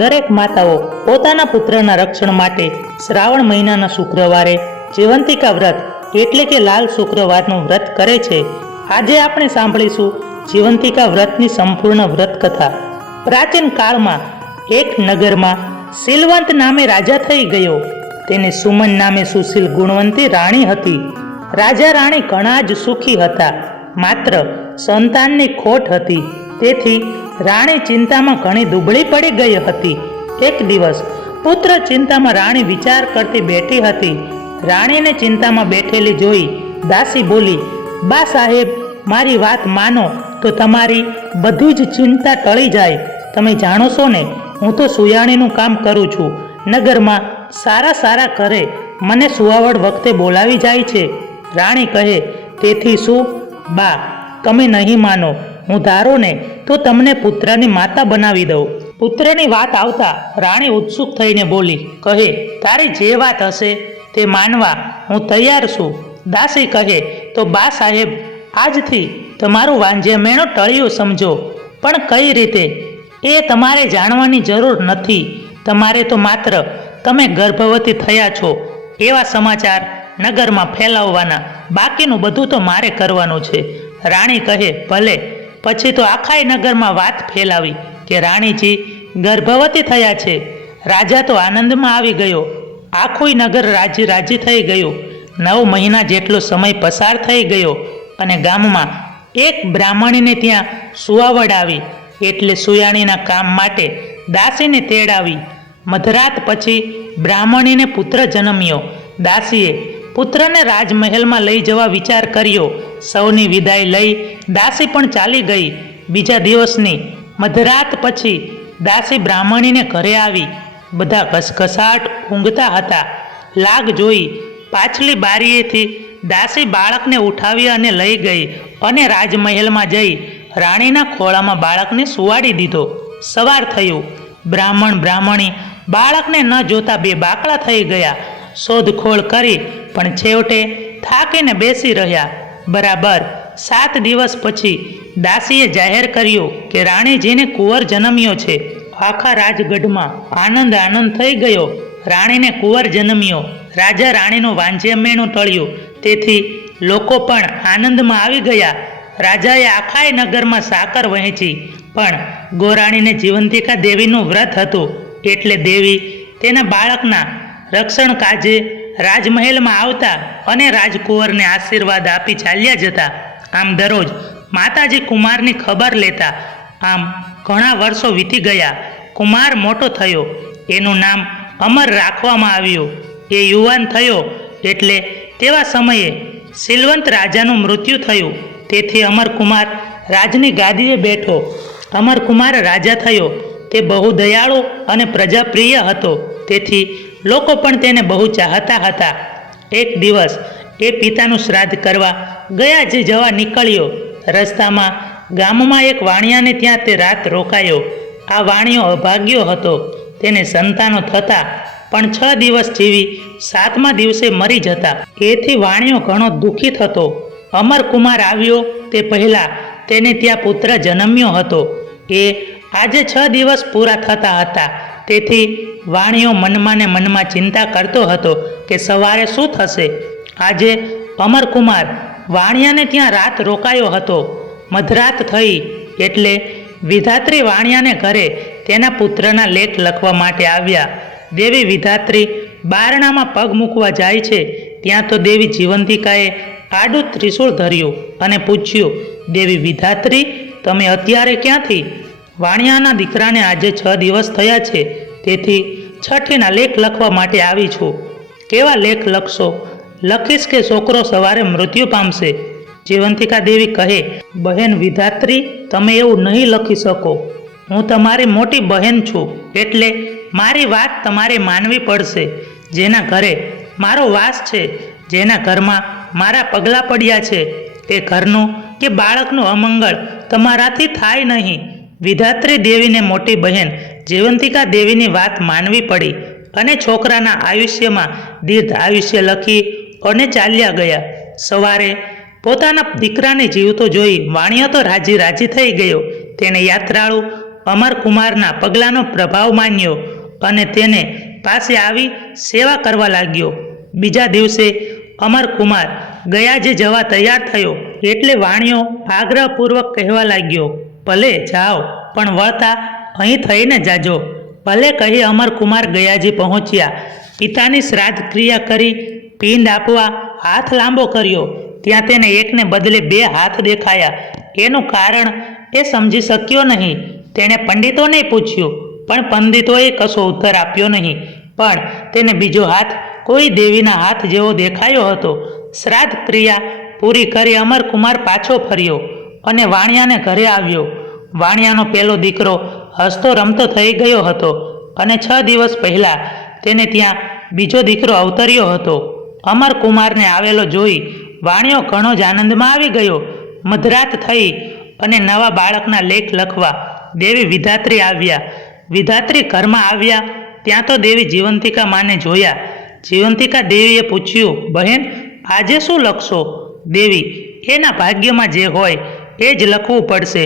દરેક માતાઓ પોતાના પુત્રના રક્ષણ માટે શ્રાવણ મહિનાના શુક્રવારે જીવંતિકા વ્રત એટલે કે લાલ શુક્રવારનું વ્રત કરે છે. આજે આપણે સાંભળીશું જીવંતિકા વ્રતની સંપૂર્ણ વ્રત કથા. પ્રાચીન કાળમાં એક નગરમાં શીલવંત નામે રાજા થઈ ગયો. તેને સુમન નામે સુશીલ ગુણવંતી રાણી હતી. રાજા રાણી ઘણા જ સુખી હતા, માત્ર સંતાનની ખોટ હતી. તેથી રાણી ચિંતામાં ઘણી દુબળી પડી ગઈ હતી. એક દિવસ પુત્ર ચિંતામાં રાણી વિચાર કરતી બેઠી હતી. રાણીને ચિંતામાં બેઠેલી જોઈ દાસી બોલી, બા સાહેબ, મારી વાત માનો તો તમારી બધી જ ચિંતા ટળી જાય. તમે જાણો છો ને, હું તો સુયાણીનું કામ કરું છું. નગરમાં સારા ઘરે મને સુવાવડ વખતે બોલાવી જાય છે. રાણી કહે, તેથી શું બા, તમે નહીં માનો, હું ધારો ને તો તમને પુત્રની માતા બનાવી દઉં. પુત્રની વાત આવતા રાણી ઉત્સુક થઈને બોલી, કહે, તારી જે વાત હશે તે માનવા હું તૈયાર છું. દાસી કહે, તો બા સાહેબ, આજથી તમારું વાંજ્યામેણું ટળ્યું સમજો. પણ કઈ રીતે એ તમારે જાણવાની જરૂર નથી. તમારે તો માત્ર તમે ગર્ભવતી થયા છો એવા સમાચાર નગરમાં ફેલાવવાના, બાકીનું બધું તો મારે કરવાનું છે. રાણી કહે, ભલે. પછી તો આખાય નગરમાં વાત ફેલાવી કે રાણીજી ગર્ભવતી થયા છે. રાજા તો આનંદમાં આવી ગયો. આખું નગર રાજી થઈ ગયું. 9 મહિના જેટલો સમય પસાર થઈ ગયો અને ગામમાં એક બ્રાહ્મણીને ત્યાં સુવાવડ આવી, એટલે સુયાણીના કામ માટે દાસીને તેડાવી. મધરાત પછી બ્રાહ્મણીને પુત્ર જન્મ્યો. દાસીએ પુત્રને રાજમહેલમાં લઈ જવા વિચાર કર્યો. સૌની વિદાય લઈ દાસી પણ ચાલી ગઈ. બીજા દિવસની મધરાત પછી દાસી બ્રાહ્મણીને ઘરે આવી. બધા ઘસઘસાટ ઊંઘતા હતા. લાગ જોઈ પાછલી બારીએથી દાસી બાળકને ઉઠાવી અને લઈ ગઈ અને રાજમહેલમાં જઈ રાણીના ખોળામાં બાળકને સુવાડી દીધો. સવાર થયું. બ્રાહ્મણી બાળકને ન જોતા બે બાકડા થઈ ગયા. શોધખોળ કરી પણ છેવટે થાકીને બેસી રહ્યા. બરાબર 7 દિવસ પછી દાસીએ જાહેર કર્યું કે રાણીજીને કુંવર જન્મ્યો છે. આખા રાજગઢમાં આનંદ થઈ ગયો. રાણીને કુંવર જન્મ્યો. રાજા રાણીનું વાંજ્યામેણું ટળ્યું, તેથી લોકો પણ આનંદમાં આવી ગયા. રાજાએ આખાય નગરમાં સાકર વહેંચી. પણ ગોરાણીને જીવંતિકા દેવીનું વ્રત હતું, એટલે દેવી તેના બાળકના રક્ષણ કાજે રાજમહેલમાં આવતા અને રાજકુંવરને આશીર્વાદ આપી ચાલ્યા જતા. આમ દરરોજ માતાજી કુમારની ખબર લેતા. આમ ઘણા વર્ષો વીતી ગયા. કુમાર મોટો થયો. એનું નામ અમર રાખવામાં આવ્યું. એ યુવાન થયો એટલે તેવા સમયે શીલવંત રાજાનું મૃત્યુ થયું. તેથી અમરકુમાર રાજની ગાદીએ બેઠો. અમરકુમાર રાજા થયો. તે બહુ દયાળુ અને પ્રજાપ્રિય હતો, તેથી લોકો પણ તેને બહુ ચાહતા હતા. એક દિવસ એ પિતાનું શ્રાદ્ધ કરવા જવા નીકળ્યો. રસ્તામાં ગામમાં એક વાણિયાને ત્યાં તે રાત રોકાયો. આ વાણિયો અભાગ્યો હતો. તેને સંતાનો થતા પણ 6 દિવસ જીવી 7મા દિવસે મરી જતા. એથી વાણિયો ઘણો દુઃખી થતો. અમરકુમાર આવ્યો તે પહેલા તેને ત્યાં પુત્ર જન્મ્યો હતો. એ આજે 6 દિવસ પૂરા થતા હતા. તેથી વાણિયો મનમાં ને મનમાં ચિંતા કરતો હતો કે સવારે શું થશે. આજે અમરકુમાર વાણિયાને ત્યાં રાત રોકાયો હતો. મધરાત થઈ એટલે વિધાત્રી વાણિયાને ઘરે તેના પુત્રના લેખ લખવા માટે આવ્યા. દેવી વિધાત્રી બારણામાં પગ મૂકવા જાય છે, ત્યાં તો દેવી જીવંતિકાએ આડું ત્રિશૂળ ધર્યું અને પૂછ્યું, દેવી વિધાત્રી, તમે અત્યારે ક્યાંથી? વાણિયાના દીકરાને આજે 6 દિવસ થયા છે, તેથી છઠ્ઠીના લેખ લખવા માટે આવી છું. કેવા લેખ લખશો? લખીશ કે છોકરો સવારે મૃત્યુ પામશે. જીવંતિકા દેવી કહે, બહેન વિધાત્રી, તમે એવું નહીં લખી શકો. હું તમારી મોટી બહેન છું, એટલે મારી વાત તમારે માનવી પડશે. જેના ઘરે મારો વાસ છે, જેના ઘરમાં મારા પગલાં પડ્યા છે, તે ઘરનું કે બાળકનું અમંગળ તમારાથી થાય નહીં. વિધાત્રી દેવીને મોટી બહેન જીવંતિકા દેવીની વાત માનવી પડી અને છોકરાના આયુષ્યમાં દીર્ઘ આયુષ્ય લખી અને ચાલ્યા ગયા. સવારે પોતાના દીકરાને જીવતો જોઈ વાણિયો તો રાજી થઈ ગયો. તેણે યાત્રાળુ અમરકુમારના પગલાંનો પ્રભાવ માન્યો અને તેને પાસે આવી સેવા કરવા લાગ્યો. બીજા દિવસે અમરકુમાર ગયાજી જવા તૈયાર થયો એટલે વાણિયો આગ્રહપૂર્વક કહેવા લાગ્યો, ભલે જાઓ, પણ વળતા અહીં થઈને જાજો. ભલે કહી અમરકુમાર ગયાજી પહોંચ્યા. પિતાની શ્રાદ્ધ ક્રિયા કરી પિંડ આપવા હાથ લાંબો કર્યો ત્યાં તેને એકને બદલે 2 હાથ દેખાયા. એનું કારણ એ સમજી શક્યો નહીં. તેણે પંડિતોને પૂછ્યું, પણ પંડિતોએ કશો ઉત્તર આપ્યો નહીં. પણ તેને બીજો હાથ કોઈ દેવીના હાથ જેવો દેખાયો હતો. શ્રાદ્ધ ક્રિયા પૂરી કરી અમરકુમાર પાછો ફર્યો અને વાણિયાને ઘરે આવ્યો. વાણિયાનો પહેલો દીકરો હસતો રમતો થઈ ગયો હતો અને 6 દિવસ પહેલાં તેને ત્યાં બીજો દીકરો અવતર્યો હતો. અમરકુમારને આવેલો જોઈ વાણિયો ઘણો જ આનંદમાં આવી ગયો. મધરાત થઈ અને નવા બાળકના લેખ લખવા દેવી વિધાત્રી આવ્યા. વિધાત્રી ઘરમાં આવ્યા ત્યાં તો દેવી જીવંતિકા માને જોયા. જીવંતિકા દેવીએ પૂછ્યું, બહેન, આજે શું લખશો? દેવી, એના ભાગ્યમાં જે હોય એ જ લખવું પડશે.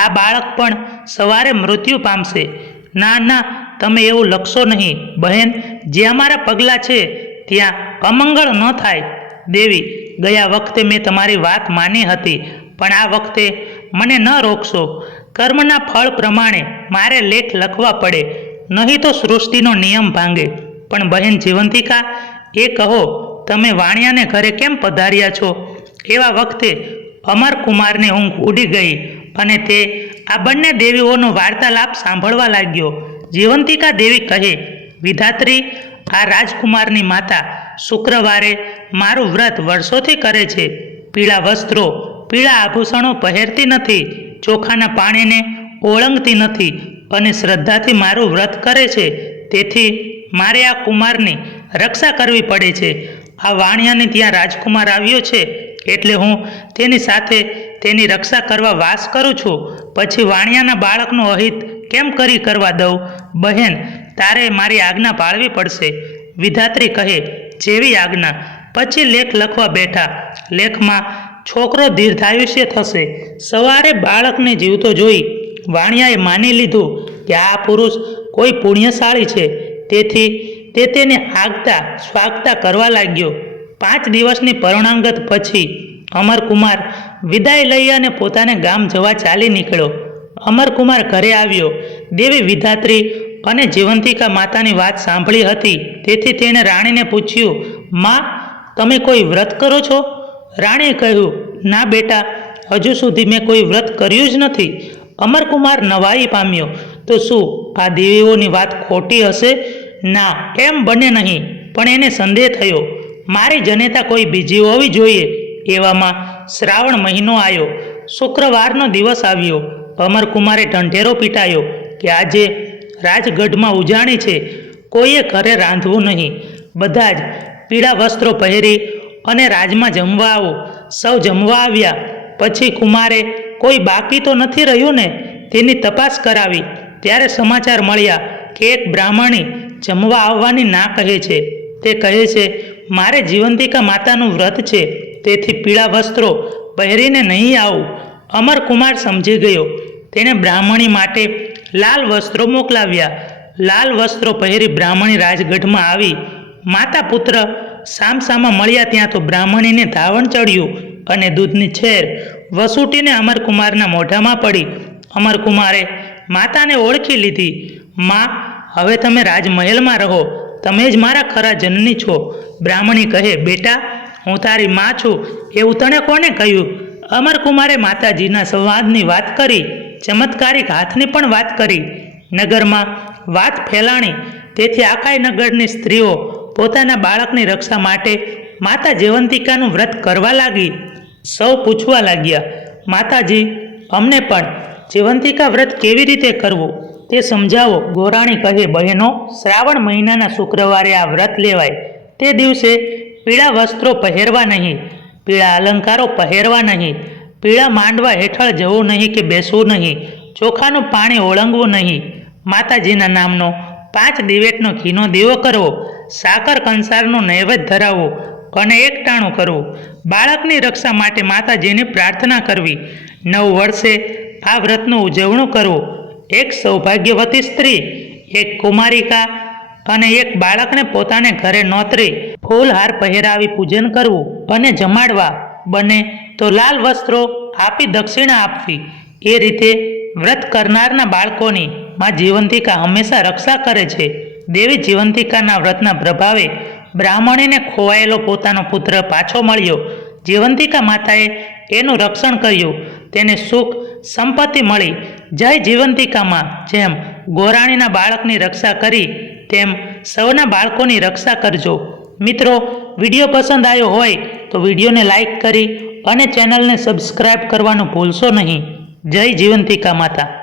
આ બાળક પણ સવારે મૃત્યુ પામશે. ના ના, તમે એવું લખશો નહીં બહેન. જે અમારા પગલાં છે ત્યાં અમંગળ ન થાય. દેવી, ગયા વખતે મેં તમારી વાત માની હતી, પણ આ વખતે મને ન રોકશો. કર્મના ફળ પ્રમાણે મારે લેખ લખવા પડે, નહીં તો સૃષ્ટિનો નિયમ ભાંગે. પણ બહેન જીવંતિકા, એ કહો, તમે વાણિયાને ઘરે કેમ પધાર્યા છો? એવા વખતે અમરકુમારની ઊંઘ ઉડી ગઈ અને તે આ બંને દેવીઓનો વાર્તાલાપ સાંભળવા લાગ્યો. જીવંતિકા દેવી કહે, વિધાત્રી, આ રાજકુમારની માતા શુક્રવારે મારું વ્રત વર્ષોથી કરે છે. પીળા વસ્ત્રો, પીળા આભૂષણો પહેરતી નથી, ચોખાના પાણીને ઓળંગતી નથી અને શ્રદ્ધાથી મારું વ્રત કરે છે. તેથી મારે આ કુમારની રક્ષા કરવી પડે છે. આ વાણિયાને ત્યાં રાજકુમાર આવ્યો છે એટલે હું તેની સાથે તેની રક્ષા કરવા વાસ કરું છું. પછી વાણિયાના બાળકનું અહિત કેમ કરવા દઉં? બહેન, તારે મારી આજ્ઞા પાળવી પડશે. વિધાત્રી કહે, જેવી આજ્ઞા. પછી લેખ લખવા બેઠા. લેખમાં છોકરો દીર્ઘાયુષ્ય થશે. સવારે બાળકને જીવતો જોઈ વાણિયાએ માની લીધું કે આ પુરુષ કોઈ પુણ્યશાળી છે. તેથી તે તેને આગતા સ્વાગતા કરવા લાગ્યો. 5 દિવસની પરણાંગત પછી અમરકુમાર વિદાય લઈ અને પોતાને ગામ જવા ચાલી નીકળ્યો. અમરકુમાર ઘરે આવ્યો. દેવી વિધાત્રી અને જીવંતિકા માતાની વાત સાંભળી હતી, તેથી તેણે રાણીને પૂછ્યું, માં, તમે કોઈ વ્રત કરો છો? રાણીએ કહ્યું, ના બેટા, હજુ સુધી મેં કોઈ વ્રત કર્યું જ નથી. અમરકુમાર નવાઈ પામ્યો. તો શું આ દેવીઓની વાત ખોટી હશે? ના, એમ બને નહીં. પણ એને સંદેહ થયો, મારી જનેતા કોઈ બીજી હોવી જોઈએ. એવામાં શ્રાવણ મહિનો આવ્યો. શુક્રવારનો દિવસ આવ્યો. અમરકુમારે ઢંઢેરો પીટાયો કે આજે રાજગઢમાં ઉજાણી છે, કોઈએ ઘરે રાંધવું નહીં. બધા જ પીળા વસ્ત્રો પહેરી અને રાજમાં જમવા આવો. સૌ જમવા આવ્યા. પછી કુમારે કોઈ બાકી તો નથી રહ્યું ને? તેની તપાસ કરાવી ત્યારે સમાચાર મળ્યા કે એક બ્રાહ્મણી જમવા આવવાની ના કહે છે. તે કહે છે, મારે જીવંતિકા માતાનું વ્રત છે, તેથી પીળા વસ્ત્રો પહેરીને નહીં આવું. અમરકુમાર સમજી ગયો. તેણે બ્રાહ્મણી માટે લાલ વસ્ત્રો મોકલાવ્યા. લાલ વસ્ત્રો પહેરી બ્રાહ્મણી રાજગઢમાં આવી. માતા પુત્ર સામસામા મળ્યા ત્યાં તો બ્રાહ્મણીને ધાવણ ચડ્યું અને દૂધની છેર વસૂટીને અમરકુમારના મોઢામાં પડી. અમરકુમારે માતાને ઓળખી લીધી. માં, હવે તમે રાજમહેલમાં રહો. તમે જ મારા ખરા જનની છો. બ્રાહ્મણી કહે, બેટા, હું તારી માં છું એવું તને કોને કહ્યું? અમરકુમારે માતાજીના સંવાદની વાત કરી, ચમત્કારિક હાથની પણ વાત કરી. નગરમાં વાત ફેલાણી, તેથી આખાય નગરની સ્ત્રીઓ પોતાના બાળકની રક્ષા માટે માતા જીવંતિકાનું વ્રત કરવા લાગી. સૌ પૂછવા લાગ્યા, માતાજી, અમને પણ જીવંતિકા વ્રત કેવી રીતે કરવું તે સમજાવો. ગોરાણી કહે, બહેનો, શ્રાવણ મહિનાના શુક્રવારે આ વ્રત લેવાય. તે દિવસે પીળા વસ્ત્રો પહેરવા નહીં, પીળા અલંકારો પહેરવા નહીં, પીળા માંડવા હેઠળ જવું નહીં કે બેસવું નહીં, ચોખાનું પાણી ઓળંગવું નહીં, માતાજીના નામનો 5 દિવેટનો ઘીનો દીવો કરવો, સાકર કંસારનું નૈવેદ્ય ધરાવવું અને એકટાણું કરવું, બાળકની રક્ષા માટે માતાજીની પ્રાર્થના કરવી, 9 વર્ષે આ વ્રતનું ઉજવણું કરવું, એક સૌભાગ્યવતી સ્ત્રી, એક કુમારિકા અને એક બાળકને પોતાને ઘરે નોતરી ફૂલહાર પહેરાવી પૂજન કરવું અને જમાડવા, બને તો લાલ વસ્ત્રો આપી દક્ષિણા આપવી. એ રીતે વ્રત કરનારના બાળકોની માં જીવંતિકા હંમેશા રક્ષા કરે છે. દેવી જીવંતિકાના વ્રતના પ્રભાવે બ્રાહ્મણીને ખોવાયેલો પોતાનો પુત્ર પાછો મળ્યો. જીવંતિકા માતાએ એનું રક્ષણ કર્યું, તેને સુખ સંપત્તિ મળી. જય જીવંતિકામાં જેમ ગોરાણીના બાળકની રક્ષા કરી તેમ સૌના બાળકોની રક્ષા કરજો. મિત્રો, વિડીયો પસંદ આવ્યો હોય તો વિડીયોને લાઈક કરી અને ચેનલને સબસ્ક્રાઈબ કરવાનું ભૂલશો નહીં. જય જીવંતિકા માતા.